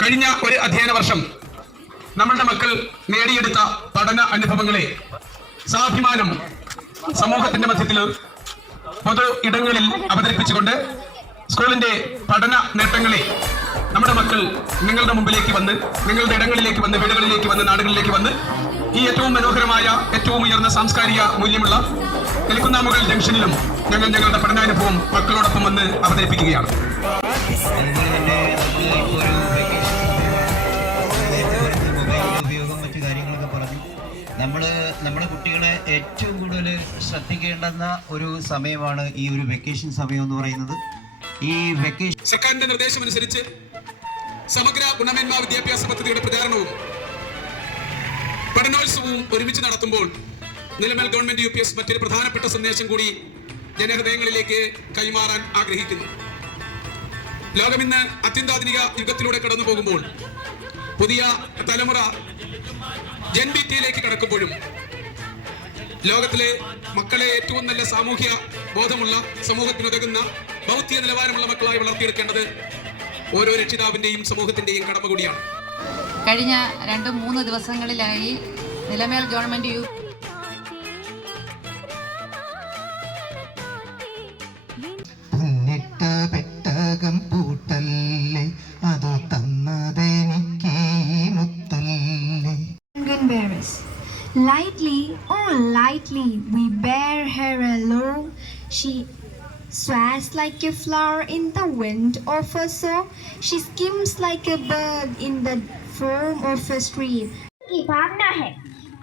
കഴിഞ്ഞ ഒരു അധ്യയന വർഷം നമ്മളുടെ മക്കൾ നേടിയെടുത്ത പഠന അനുഭവങ്ങളെ സാഭിമാനം സമൂഹത്തിന്റെ മധ്യത്തിൽ പൊതു ഇടങ്ങളിൽ അവതരിപ്പിച്ചുകൊണ്ട് സ്കൂളിന്റെ പഠന നേട്ടങ്ങളെ നമ്മുടെ മക്കൾ നിങ്ങളുടെ മുമ്പിലേക്ക് വന്ന് നിങ്ങളുടെ ഇടങ്ങളിലേക്ക് വന്ന് വീടുകളിലേക്ക് വന്ന് നാടുകളിലേക്ക് വന്ന് ഈ ഏറ്റവും മനോഹരമായ ഏറ്റവും ഉയർന്ന സാംസ്കാരിക മൂല്യമുള്ള നെൽക്കുന്നാമുകൾ ജംഗ്ഷനിലും ഞങ്ങൾ ഞങ്ങളുടെ പഠനാനുഭവം മക്കളോടൊപ്പം വന്ന് അവതരിപ്പിക്കുകയാണ്. നമ്മൾ നമ്മുടെ കുട്ടികളെ ഏറ്റവും കൂടുതൽ ശ്രദ്ധിക്കേണ്ടുന്ന ഒരു സമയമാണ് ഈ ഒരു വെക്കേഷൻ സമയം എന്ന് പറയുന്നത്. ഈ വെക്കേഷൻ സർക്കാരിന്റെ നിർദ്ദേശമനുസരിച്ച് സമഗ്ര ഗുണമേന്മ വിദ്യാഭ്യാസ പദ്ധതിയുടെ പ്രചാരണവും പഠനോത്സവവും ഒരുമിച്ച് നടത്തുമ്പോൾ Nilamel government U P S മറ്റൊരു പ്രധാനപ്പെട്ട സന്ദേശം കൂടി ജനഹൃദയങ്ങളിലേക്ക് കൈമാറാൻ ആഗ്രഹിക്കുന്നു. ലോകം ഇന്ന് അത്യന്താധുനിക യുഗത്തിലൂടെ കടന്നു പോകുമ്പോൾ പുതിയ തലമുറ ജെൻ ബി ടിയിലേക്ക് കടക്കുമ്പോഴും ലോകത്തിലെ മക്കളെ ഏറ്റവും നല്ല സാമൂഹ്യ ബോധമുള്ള സമൂഹത്തിനുതകുന്ന ഭൗതിക നിലവാരമുള്ള മക്കളായി വളർത്തിയെടുക്കേണ്ടത് ഓരോ രക്ഷിതാവിന്റെയും സമൂഹത്തിന്റെയും കടമ കൂടിയാണ് കഴിഞ്ഞ രണ്ട് മൂന്ന് ദിവസങ്ങളിലായി നിലമേൽ ഗവൺമെന്റ് യു പുന്നിട്ട പെട്ടകം പൂട്ടല്ലേ അതു തന്നതെനിക്ക് ഈ മുത്തല്ലേ bearers. Lightly, oh lightly, we bear her along. She sways like a flower in the wind of a song. She skims like a bird in the foam of a stream. की भावना है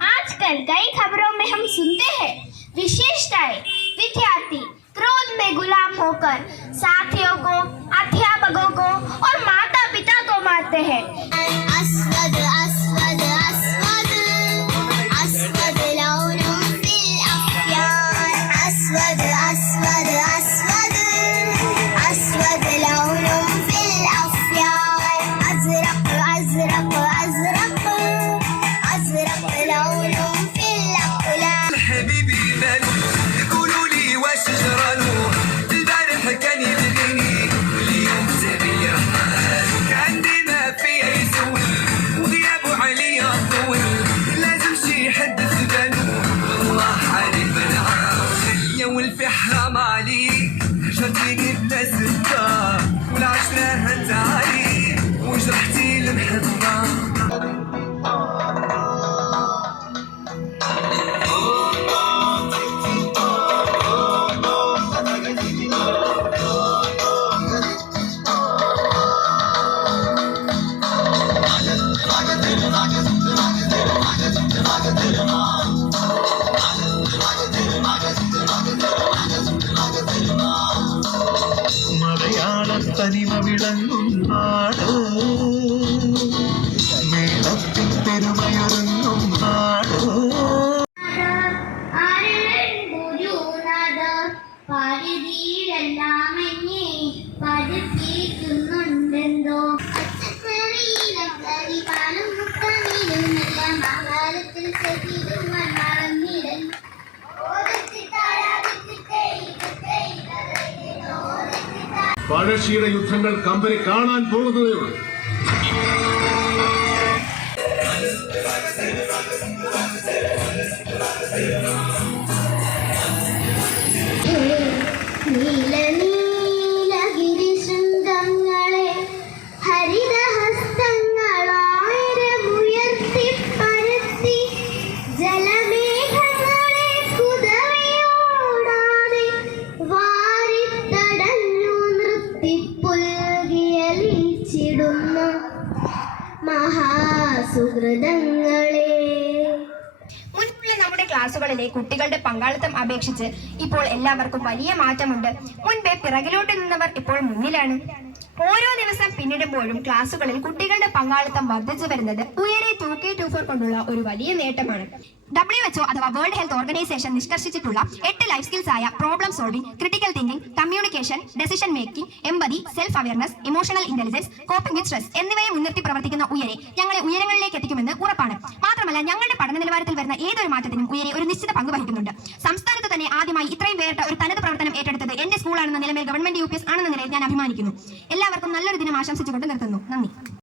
आजकल कई खबरों में हम सुनते हैं विशेषताएँ विद्यार्थी क्रोध में गुलाम होकर साथियों को अध्यापकों को और माता पिता को मारते हैं حبيبي مالو قولوا لي واش جرالو. البارح كان يبغيني واليوم سريع عندي ما فيا يسوي وغيابه عليا طول തനിമ വിളങ്ങും നാട്. മേളത്തിൽ പെരുമയൊരുങ്ങും നാട്. പരിധിയിലെല്ലാം എന്നെ ആഹാരത്തിൽ പഴശ്ശിയുടെ യുദ്ധങ്ങൾ കമ്പനി കാണാൻ പോകുന്നതേ മുൻപുള്ള നമ്മുടെ ക്ലാസ്സുകളിലെ കുട്ടികളുടെ പങ്കാളിത്തം അപേക്ഷിച്ച് ഇപ്പോൾ എല്ലാവർക്കും വലിയ മാറ്റമുണ്ട്. മുൻപേ പിറകിലോട്ട് നിന്നവർ ഇപ്പോൾ മുന്നിലാണ്. ഓരോ ദിവസം പിന്നിടുമ്പോഴും ക്ലാസ്സുകളിൽ കുട്ടികളുടെ പങ്കാളിത്തം വർദ്ധിച്ചു വരുന്നത് ഉയരെ ടു കെ ടു ഫോർ കൊണ്ടുള്ള ഒരു വലിയ നേട്ടമാണ്. ഡബ്ല്യു എച്ച്ഒ അഥവാ വേൾഡ് ഹെൽത്ത് ഓർഗനൈസേഷൻ നിഷ്കർഷിച്ചിട്ടുള്ള എട്ട് ലൈഫ് സ്കിൽസ് ആയ problem solving critical thinking communication decision making empathy self awareness emotional intelligence coping with stress എന്നിവയെ മുൻനിർത്തി പ്രവർത്തിക്കുന്ന ഉയരെ ഞങ്ങളെ ഉയരങ്ങളിലേക്ക് എത്തിക്കുമെന്ന് ഉറപ്പാണ്. മാത്രമല്ല ഞങ്ങളുടെ പഠന നിലവാരത്തിൽ വരുന്ന ഏതൊരു മാറ്റത്തിനും ഉയരെ ഒരു നിശ്ചിത പങ്ക് വഹിക്കുന്നുണ്ട്. സംസ്ഥാനത്ത് തന്നെ ആദ്യമായി ഇത്രയും വേറിട്ട ഒരു തനത് പ്രവർത്തനം ഏറ്റെടുത്തത് എന്റെ സ്കൂളാണെന്ന നിലയിൽ ഗവൺമെന്റ് യു ആണെന്ന നിലയിൽ ഞാൻ അഭിമാനിക്കുന്നു. എല്ലാവർക്കും നല്ലൊരു ദിനം ആശംസിച്ചുകൊണ്ട് നിർത്തുന്നു. നന്ദി.